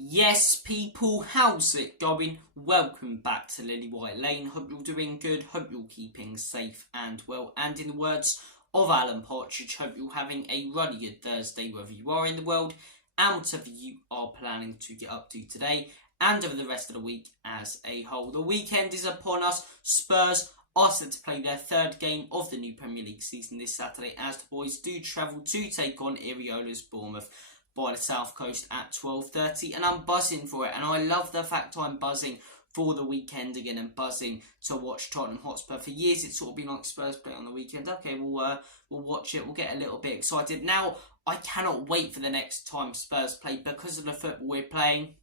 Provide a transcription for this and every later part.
Yes, people, how's it going? Welcome back to Lily White Lane. Hope you're doing good. Hope you're keeping safe and well. And in the words of Alan Partridge, hope you're having a ruddy good Thursday wherever you are in the world and whatever you are planning to get up to today and over the rest of the week as a whole. The weekend is upon us. Spurs are set to play their third game of the new Premier League season this Saturday as the boys do travel to take on Iriola's Bournemouth by the South Coast at 12:30, and I'm buzzing for it, and I love the fact I'm buzzing for the weekend again and buzzing to watch Tottenham Hotspur. For years it's sort of been like Spurs play on the weekend. Okay, we'll watch it, we'll get a little bit excited. Now I cannot wait for the next time Spurs play because of the football we're playing,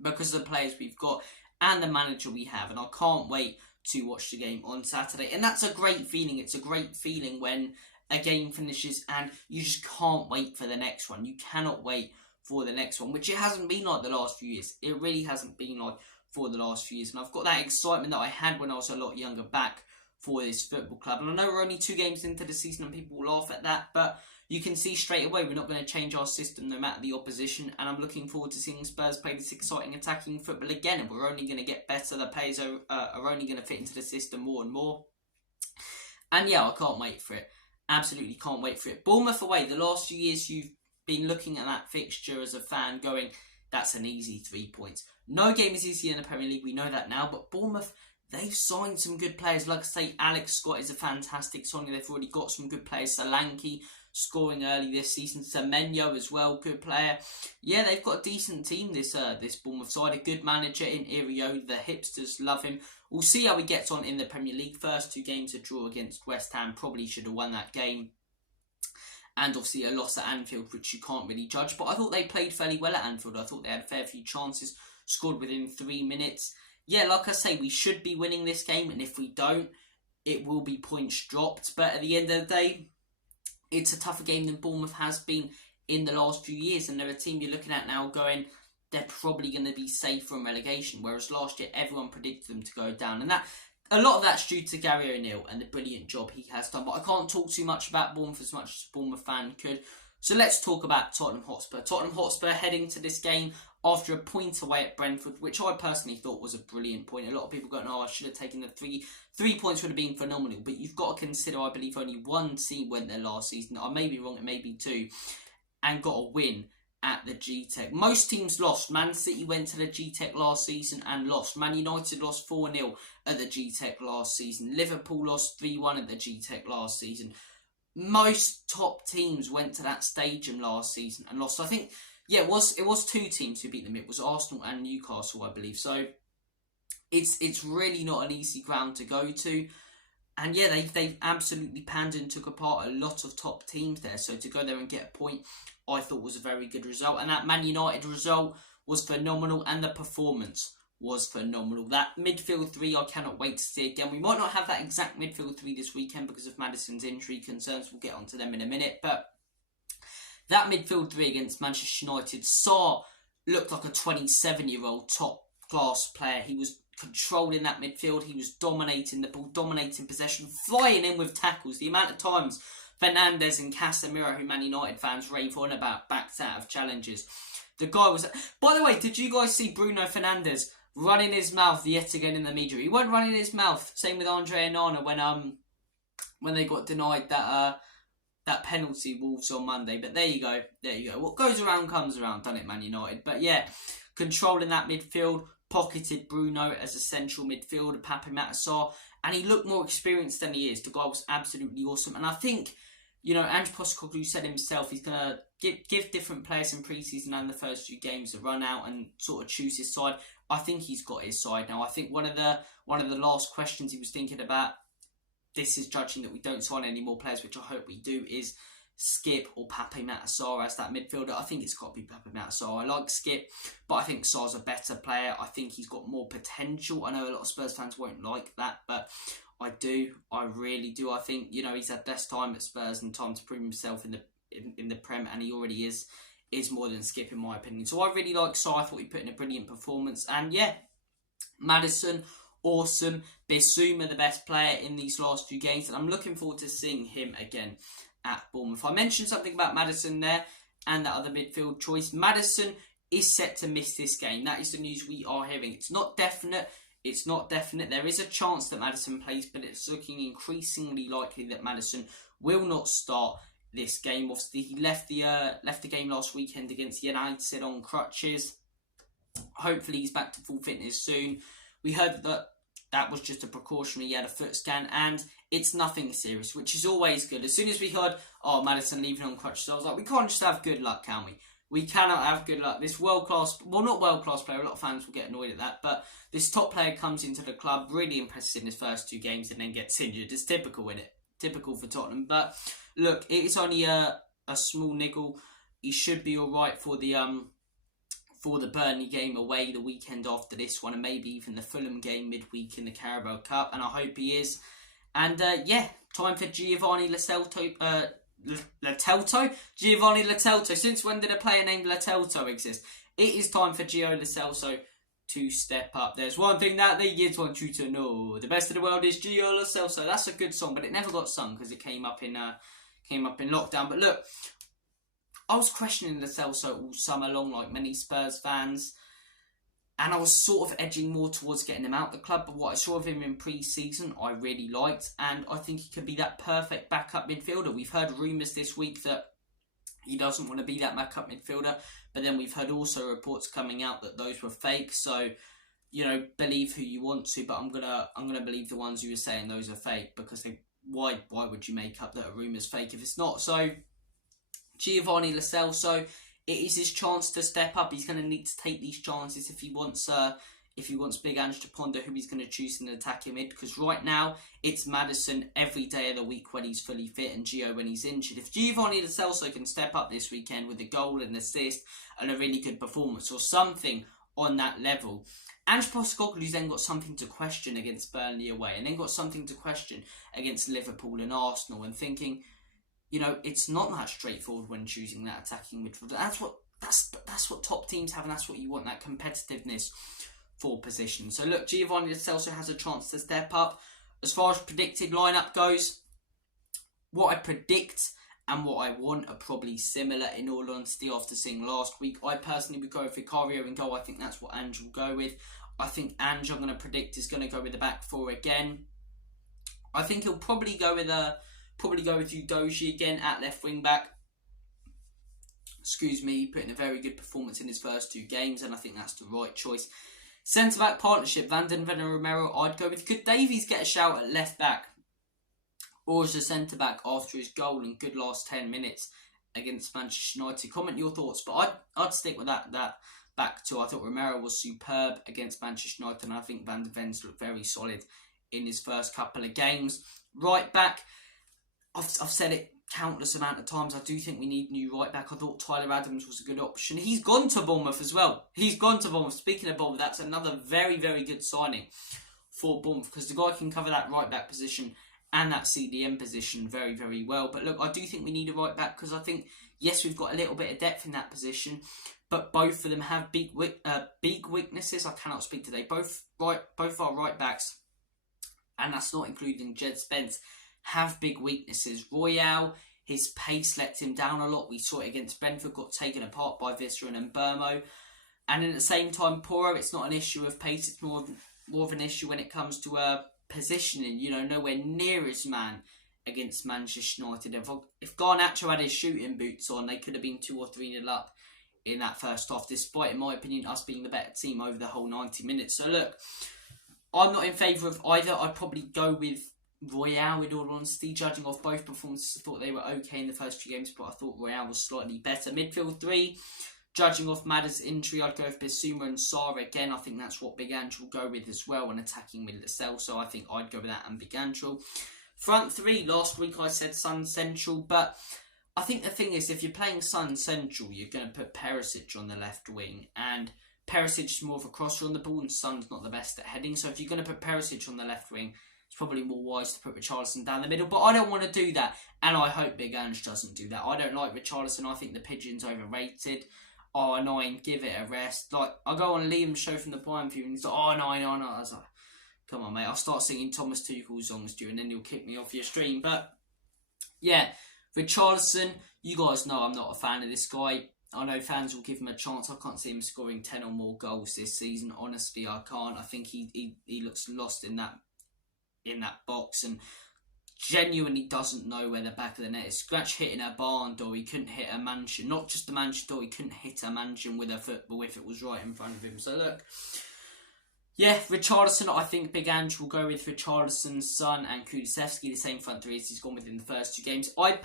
because of the players we've got and the manager we have, and I can't wait to watch the game on Saturday. And that's a great feeling. It's a great feeling when a game finishes and you just can't wait for the next one. You cannot wait for the next one, which it hasn't been like the last few years. It really hasn't been like for the last few years. And I've got that excitement that I had when I was a lot younger back for this football club. And I know we're only 2 games into the season and people will laugh at that, but you can see straight away we're not going to change our system no matter the opposition. And I'm looking forward to seeing Spurs play this exciting attacking football again. And we're only going to get better. The players are only going to fit into the system more and more. And yeah, I can't wait for it. Absolutely can't wait for it. Bournemouth away. The last few years you've been looking at that fixture as a fan going, that's an easy 3 points. No game is easy in the Premier League. We know that now. But Bournemouth, they've signed some good players. Like I say, Alex Scott is a fantastic signing. They've already got some good players. Solanke scoring early this season. Semenyo as well, good player. Yeah, they've got a decent team, this Bournemouth side. A good manager in Iriola's. The hipsters love him. We'll see how he gets on in the Premier League. First 2 games, a draw against West Ham. Probably should have won that game. And obviously a loss at Anfield, which you can't really judge. But I thought they played fairly well at Anfield. I thought they had a fair few chances. Scored within 3 minutes. Yeah, like I say, we should be winning this game. And if we don't, it will be points dropped. But at the end of the day, it's a tougher game than Bournemouth has been in the last few years. And they're a team you're looking at now going, they're probably going to be safe from relegation. Whereas last year, everyone predicted them to go down. And that a lot of that's due to Gary O'Neill and the brilliant job he has done. But I can't talk too much about Bournemouth as much as a Bournemouth fan could. So let's talk about Tottenham Hotspur. Tottenham Hotspur heading to this game after a point away at Brentford, which I personally thought was a brilliant point. A lot of people going, I should have taken the 3 points would have been phenomenal. But you've got to consider, I believe only 1 team went there last season. I may be wrong, it may be 2. And got a win at the G-Tech. Most teams lost. Man City went to the G-Tech last season and lost. Man United lost 4-0 at the G-Tech last season. Liverpool lost 3-1 at the G-Tech last season. Most top teams went to that stadium last season and lost. I think, yeah, it was 2 teams who beat them. It was Arsenal and Newcastle, I believe. So it's really not an easy ground to go to. And yeah, they've absolutely panned and took apart a lot of top teams there. So to go there and get a point, I thought was a very good result. And that Man United result was phenomenal. And the performance was phenomenal. That midfield 3, I cannot wait to see again. We might not have that exact midfield 3 this weekend because of Maddison's injury concerns. We'll get onto them in a minute. But that midfield 3 against Manchester United, Sarr looked like a 27-year-old top-class player. He was controlling that midfield. He was dominating the ball, dominating possession, flying in with tackles. The amount of times Fernandes and Casemiro, who Man United fans rave on about, backed out of challenges. The guy was... By the way, did you guys see Bruno Fernandes running his mouth yet again in the media? He wasn't running his mouth. Same with Andre Onana when they got denied that penalty, Wolves, on Monday. But there you go. What goes around comes around, done it, Man United? But yeah, controlling that midfield, pocketed Bruno as a central midfielder, Pape Matar, and he looked more experienced than he is. The guy was absolutely awesome. And I think, Ange Postecoglou said himself he's going to give different players in pre-season and the first few games a run out and sort of choose his side. I think he's got his side now. I think one of the last questions he was thinking about, this is judging that we don't sign any more players, which I hope we do, is Skip or Pape Matar as that midfielder. I think it's got to be Pape Matar. I like Skip, but I think Sarr's a better player. I think he's got more potential. I know a lot of Spurs fans won't like that, but I do. I really do. I think, he's had best time at Spurs and time to prove himself in the Prem, and he already is more than Skip in my opinion. So I really like Sarr. I thought he put in a brilliant performance. And yeah, Maddison, awesome. Bissouma, the best player in these last 2 games, and I'm looking forward to seeing him again at Bournemouth. I mentioned something about Maddison there and that other midfield choice. Maddison is set to miss this game. That is the news we are hearing. It's not definite. It's not definite. There is a chance that Maddison plays, but it's looking increasingly likely that Maddison will not start this game. Obviously, he left the game last weekend against United on crutches. Hopefully, he's back to full fitness soon. We heard that was just a precautionary. He had a foot scan, and it's nothing serious, which is always good. As soon as we heard, Maddison leaving on crutches, I was like, we can't just have good luck, can we? We cannot have good luck. This world-class, well, not world-class player, a lot of fans will get annoyed at that, but this top player comes into the club, really impresses in his first 2 games, and then gets injured. It's typical, isn't it? Typical for Tottenham. But look, it is only a small niggle. He should be all right for the Burnley game away the weekend after this one, and maybe even the Fulham game midweek in the Carabao Cup, and I hope he is. And time for Giovanni Lo Celso. Since when did a player named Lo Celso exist? It is time for Gio Lo Celso to step up. There's one thing that the kids want you to know: the best of the world is Gio Lo Celso. That's a good song, but it never got sung because it came up in lockdown. But look, I was questioning Lo Celso all summer long, like many Spurs fans, and I was sort of edging more towards getting him out the club. But what I saw of him in pre-season, I really liked, and I think he could be that perfect backup midfielder. We've heard rumours this week that he doesn't want to be that backup midfielder, but then we've heard also reports coming out that those were fake. So, believe who you want to, but I'm gonna believe the ones who are saying those are fake, because why would you make up that a rumour's fake if it's not? So, Giovanni Lo Celso, it is his chance to step up. He's going to need to take these chances if he wants Big Ange to ponder who he's going to choose in the attacking mid, because right now it's Maddison every day of the week when he's fully fit, and Gio when he's injured. If Giovanni Lo Celso can step up this weekend with a goal, an assist, and a really good performance, or something on that level, Ange Postecoglou's then got something to question against Burnley away, and then got something to question against Liverpool and Arsenal, and thinking, it's not that straightforward when choosing that attacking midfielder. That's what top teams have, and that's what you want, that competitiveness for position. So look, Giovanni Lo Celso has a chance to step up. As far as predicted lineup goes, what I predict and what I want are probably similar, in all honesty, after seeing last week. I personally would go with Vicario in goal. I think that's what Ange will go with. I think Ange, I'm going to predict, is going to go with the back 4 again. I think he'll probably go with Udogie again at left wing back. He put in a very good performance in his first 2 games, and I think that's the right choice. Centre back partnership, Van den Ven and Romero, I'd go with. Could Davies get a shout at left back or as a centre back after his goal and good last 10 minutes against Manchester United? Comment your thoughts, but I'd stick with that back 2. I thought Romero was superb against Manchester United, and I think Van den Ven's looked very solid in his first couple of games. Right back, I've said it countless amount of times, I do think we need new right back. I thought Tyler Adams was a good option. He's gone to Bournemouth as well. Speaking of Bournemouth, that's another very, very good signing for Bournemouth, because the guy can cover that right back position and that CDM position very, very well. But look, I do think we need a right back, because I think, yes, we've got a little bit of depth in that position, but both of them have big weaknesses. I cannot speak today. Both our right backs, and that's not including Jed Spence, have big weaknesses. Royale, his pace let him down a lot. We saw it against Brentford, got taken apart by Viscera and Burmo. And at the same time, Porro, it's not an issue of pace, it's more of an issue when it comes to positioning. Nowhere near his man against Manchester United. If Garnacho had his shooting boots on, they could have been 2 or 3-0 up in that first half, despite, in my opinion, us being the better team over the whole 90 minutes. So look, I'm not in favour of either. I'd probably go with Royale, in all honesty. Judging off both performances, I thought they were okay in the first 2 games, but I thought Royale was slightly better. Midfield 3, judging off Madder's injury, I'd go with Bissouma and Sarr again. I think that's what Big Ange will go with as well, and attacking with Lo Celso. I think I'd go with that and Big Ange. Front 3, last week I said Sun Central, but I think the thing is, if you're playing Sun Central, you're going to put Perisic on the left wing, and Perisic is more of a crosser on the ball, and Sun's not the best at heading. So if you're going to put Perisic on the left wing, it's probably more wise to put Richarlison down the middle, but I don't want to do that, and I hope Big Ange doesn't do that. I don't like Richarlison. I think the Pigeon's overrated. Oh, annoying, give it a rest. Like, I go on Liam's show from the Prime View, and he's like, oh, no. I was like, come on, mate. I'll start singing Thomas Tuchel's songs to you, and then you'll kick me off your stream. But, yeah, Richarlison, you guys know I'm not a fan of this guy. I know fans will give him a chance. I can't see him scoring 10 or more goals this season. Honestly, I can't. I think he looks lost in that box and genuinely doesn't know where the back of the net is. Scratch hitting a barn door, he couldn't hit a mansion. Not just the mansion door, he couldn't hit a mansion with a football if it was right in front of him. So look, yeah, Richarlison, I think Big Ange will go with Richarlison's son and Kulusevski, the same front three as he's gone with in the first 2 games. I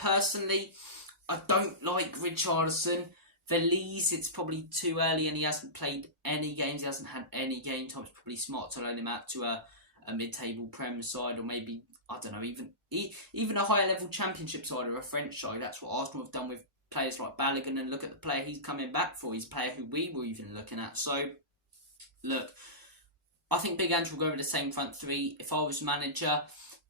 don't like Richarlison. For Leeds, it's probably too early and he hasn't played any games. He hasn't had any game time. It's probably smart to loan him out to a mid-table Prem side, or maybe, I don't know, even a higher level Championship side or a French side. That's what Arsenal have done with players like Balogun, and look at the player he's coming back for. He's a player who we were even looking at. So, look, I think Big Ange will go with the same front three. If I was manager,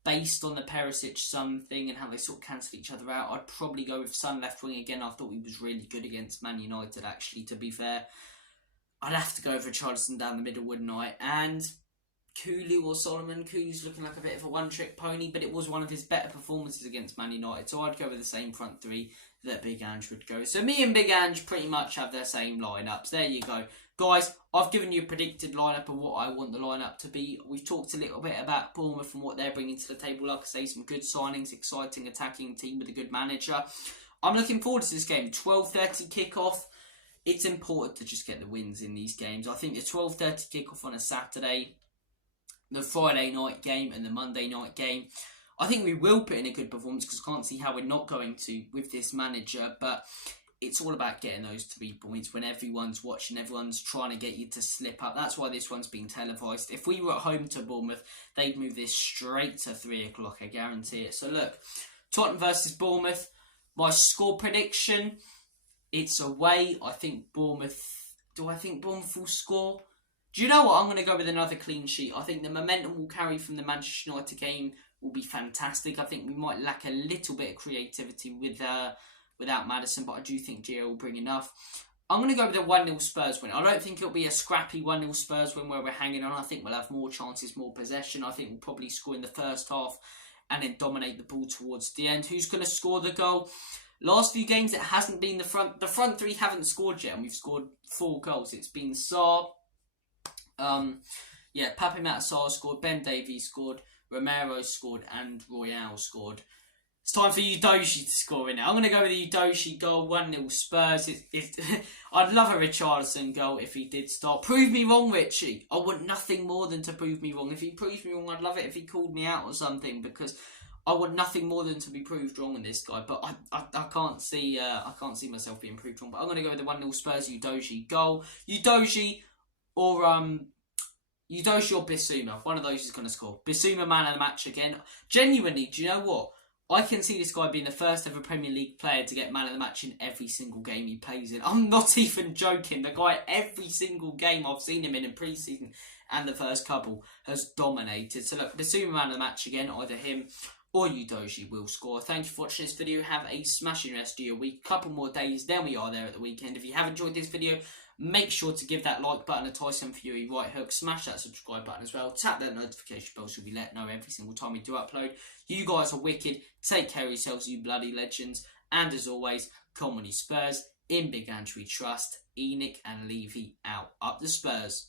based on the Perisic-Son thing and how they sort of cancel each other out, I'd probably go with Son left wing again. I thought he was really good against Man United, actually, to be fair. I'd have to go for Richarlison down the middle, wouldn't I? And Kulu or Solomon. Kulu's looking like a bit of a one-trick pony, but it was one of his better performances against Man United. So I'd go with the same front three that Big Ange would go. So me and Big Ange pretty much have their same lineups. There you go. Guys, I've given you a predicted lineup of what I want the lineup to be. We've talked a little bit about Bournemouth and what they're bringing to the table. Like I say, some good signings, exciting attacking team with a good manager. I'm looking forward to this game. 12:30 kickoff. It's important to just get the wins in these games. I think the 12:30 kickoff on a Saturday, the Friday night game and the Monday night game, I think we will put in a good performance because I can't see how we're not going to with this manager. But it's all about getting those 3 points when everyone's watching, everyone's trying to get you to slip up. That's why this one's been televised. If we were at home to Bournemouth, they'd move this straight to 3 o'clock, I guarantee it. So look, Tottenham versus Bournemouth. My score prediction, it's away. I think Bournemouth... Do I think Bournemouth will score? Do you know what? I'm going to go with another clean sheet. I think the momentum will carry from the Manchester United game will be fantastic. I think we might lack a little bit of creativity without Maddison, but I do think Gio will bring enough. I'm going to go with a 1-0 Spurs win. I don't think it'll be a scrappy 1-0 Spurs win where we're hanging on. I think we'll have more chances, more possession. I think we'll probably score in the first half and then dominate the ball towards the end. Who's going to score the goal? Last few games, it hasn't been the front. The front three haven't scored yet, and we've scored 4 goals. It's been Sarr. Pape Matar Sarr scored, Ben Davies scored, Romero scored, and Royale scored. It's time for Udogie to score in it. I'm going to go with the Udogie goal, 1-0 Spurs. I'd love a Richarlison goal if he did start. Prove me wrong, Richie. I want nothing more than to prove me wrong. If he proves me wrong, I'd love it if he called me out or something, because I want nothing more than to be proved wrong in this guy. But I can't see myself being proved wrong. But I'm going to go with the 1-0 Spurs Udogie goal. Udogie or Bissouma. One of those is going to score. Bissouma man of the match again. Genuinely, do you know what? I can see this guy being the first ever Premier League player to get man of the match in every single game he plays in. I'm not even joking. The guy, every single game I've seen him in pre-season and the first couple, has dominated. So look, Bissouma man of the match again. Either him or Udogie will score. Thank you for watching this video. Have a smashing rest of your week. Couple more days, then we are there at the weekend. If you have enjoyed this video, make sure to give that like button a Tyson Fury right hook. Smash that subscribe button as well. Tap that notification bell so you'll be let know every single time we do upload. You guys are wicked. Take care of yourselves, you bloody legends. And as always, come on you Spurs. In Big Ange we trust. Enoch and Levy out. Up the Spurs.